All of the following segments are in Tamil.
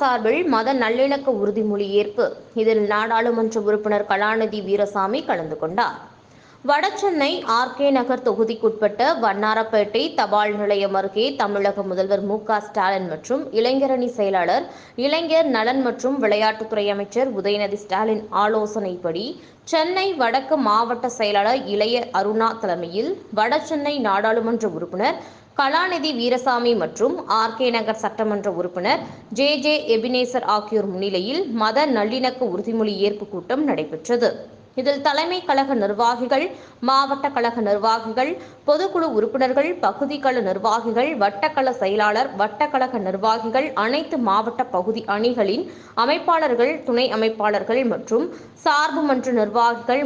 சார்பில் மத நல்லிணக்க உறுதிமொழி ஏற்பு. இதில் நாடாளுமன்ற உறுப்பினர் கலாநிதி வீரசாமி கலந்து கொண்டார். வடசென்னை ஆர்.கே. நகர் தொகுதிக்குட்பட்ட வண்ணாரப்பேட்டை தபால் நிலையம் அருகே தமிழக முதல்வர் மு.க.ஸ்டாலின் மற்றும் இளைஞரணி செயலாளர், இளைஞர் நலன் மற்றும் விளையாட்டுத்துறை அமைச்சர் உதயநிதி ஸ்டாலின் ஆலோசனைப்படி சென்னை வடக்கு மாவட்ட செயலாளர் இளைய அருணா தலைமையில் வடசென்னை நாடாளுமன்ற உறுப்பினர் கலாநிதி வீரசாமி மற்றும் ஆர்.கே. நகர் சட்டமன்ற உறுப்பினர் ஜே. எபினேசர் ஆகியோர் முன்னிலையில் மத நல்லிணக்க உறுதிமொழி ஏற்பு கூட்டம் நடைபெற்றது. இதில் தலைமை கழக நிர்வாகிகள், மாவட்ட கழக நிர்வாகிகள், பொதுக்குழு உறுப்பினர்கள், பகுதி கள நிர்வாகிகள், வட்டக்கள செயலாளர், வட்டக்கழக நிர்வாகிகள், அனைத்து மாவட்ட பகுதி அணிகளின் அமைப்பாளர்கள், துணை அமைப்பாளர்கள் மற்றும் சார்பு மன்ற நிர்வாகிகள்,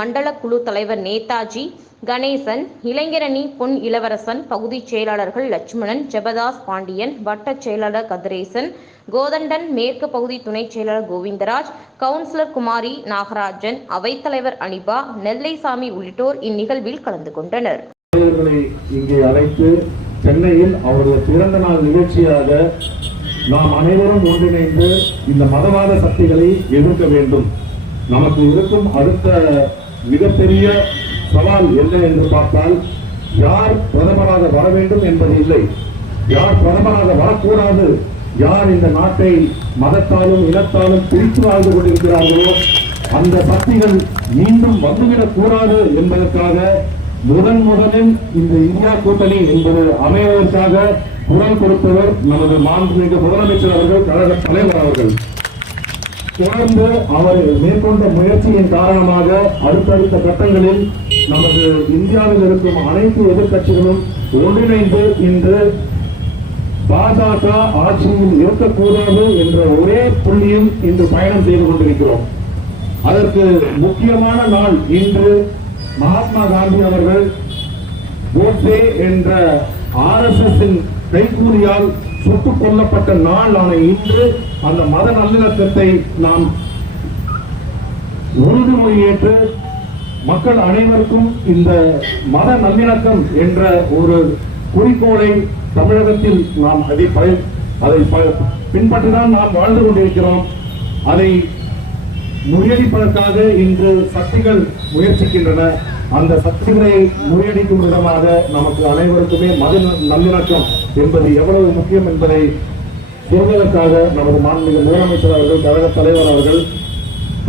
மண்டல குழு தலைவர் நேதாஜி, கணேசன், இளைஞரணி பொன் இளவரசன், பகுதி செயலாளர்கள் லட்சுமணன், ஜெபதாஸ் பாண்டியன், வட்ட செயலாளர் கதிரேசன், கோதண்டன், மேற்கு பகுதி துணை செயலாளர் கோவிந்தராஜ், கவுன்சிலர் குமாரி, நாகராஜன், அவைத்தலைவர் அனிபா, நெல்லைசாமி உள்ளிட்டோர் இந்நிகழ்வில் கலந்து கொண்டனர். இங்கே அழைத்து சென்னையில் அவருடைய பிறந்த நாள் நிகழ்ச்சியாக நாம் அனைவரும் ஒன்றிணைந்து இந்த மதவாத சக்திகளை எதிர்க்க வேண்டும். நமக்கு இருக்கும் அடுத்த மிகப்பெரிய சவால் என்ன என்று பார்த்தால், யார் பிரதமராக வர வேண்டும் என்பது இல்லை, யார் பிரதமராக வரக்கூடாது, யார் இந்த நாட்டை மதத்தாலும் இனத்தாலும் பிரித்து வாழ்ந்து கொண்டிருக்கிறார்களோ அந்த சக்திகள் மீண்டும் வந்துவிடக் கூடாது என்பதற்காக முதலில் இந்த இந்தியா கூட்டணி என்பது அமைவதற்காக குரல் கொடுத்தவர் நமது மாண்புமிகு முதலமைச்சர் அவர்கள், கழக தலைவர் அவர்கள். தொடர்ந்து அவர் மேற்கொண்ட முயற்சியின் காரணமாக அடுத்தடுத்த கட்டங்களில் நமது இந்தியாவில் இருக்கும் அனைத்து எதிர்கட்சிகளும் ஒன்றிணைந்து இன்று பாஜக ஆட்சியில் இருக்கக்கூடாது என்ற ஒரே புள்ளியில் இன்று பயணம் செய்து கொண்டிருக்கிறோம். அதற்கு முக்கியமான நாள் இன்று மகாத்மா காந்தி அவர்கள் கோட்சே என்ற RSS கைகூலியால் சுட்டுக் கொல்லப்பட்ட நாள் ஆன இன்று அந்த மத நல்லிணக்கத்தை நாம் உறுதிமொழி ஏற்று மக்கள் அனைவருக்கும் இந்த மத நல்லிணக்கம் என்ற ஒரு குறிக்கோளை தமிழகத்தில் நாம் அதை பின்பற்றிதான் நாம் வாழ்ந்து கொண்டிருக்கிறோம். அதை முறியடிப்பதற்காக இன்று சக்திகள் முயற்சிக்கின்றன. அந்த சக்திகளை முறியடிக்கும் விதமாக நமக்கு அனைவருக்குமே மத நல்லிணக்கம் என்பது எவ்வளவு முக்கியம் என்பதை சொல்வதற்காக நமது மாண்புமிகு முதலமைச்சர் அவர்கள், கழக தலைவர் அவர்கள்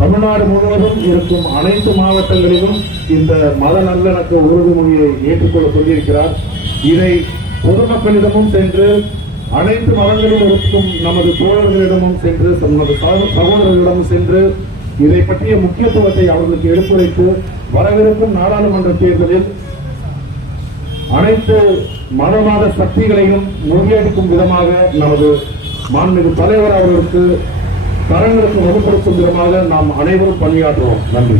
தமிழ்நாடு முழுவதும் இருக்கும் அனைத்து மாவட்டங்களிலும் இந்த மத நல்லிணக்க உறுதிமொழியை ஏற்றுக்கொள்ள சொல்லியிருக்கிறார். இதை பொதுமக்களிடமும் சென்று அனைத்து மதங்களிலும் இருக்கும் நமது தோழர்களிடமும் சென்று நமது சகோதரர்களிடமும் சென்று இதை பற்றிய முக்கியத்துவத்தை அவர்களுக்கு எடுத்துரைத்து வரவிருக்கும் நாடாளுமன்ற தேர்தலில் அனைத்து மதவாத சக்திகளையும் முறியடிக்கும் விதமாக நமது மாண்புமிகு தலைவர் அவர்களுக்கு கரங்களுக்கு வலுப்படுத்தும் விதமாக நாம் அனைவரும் பணியாற்றுவோம். நன்றி.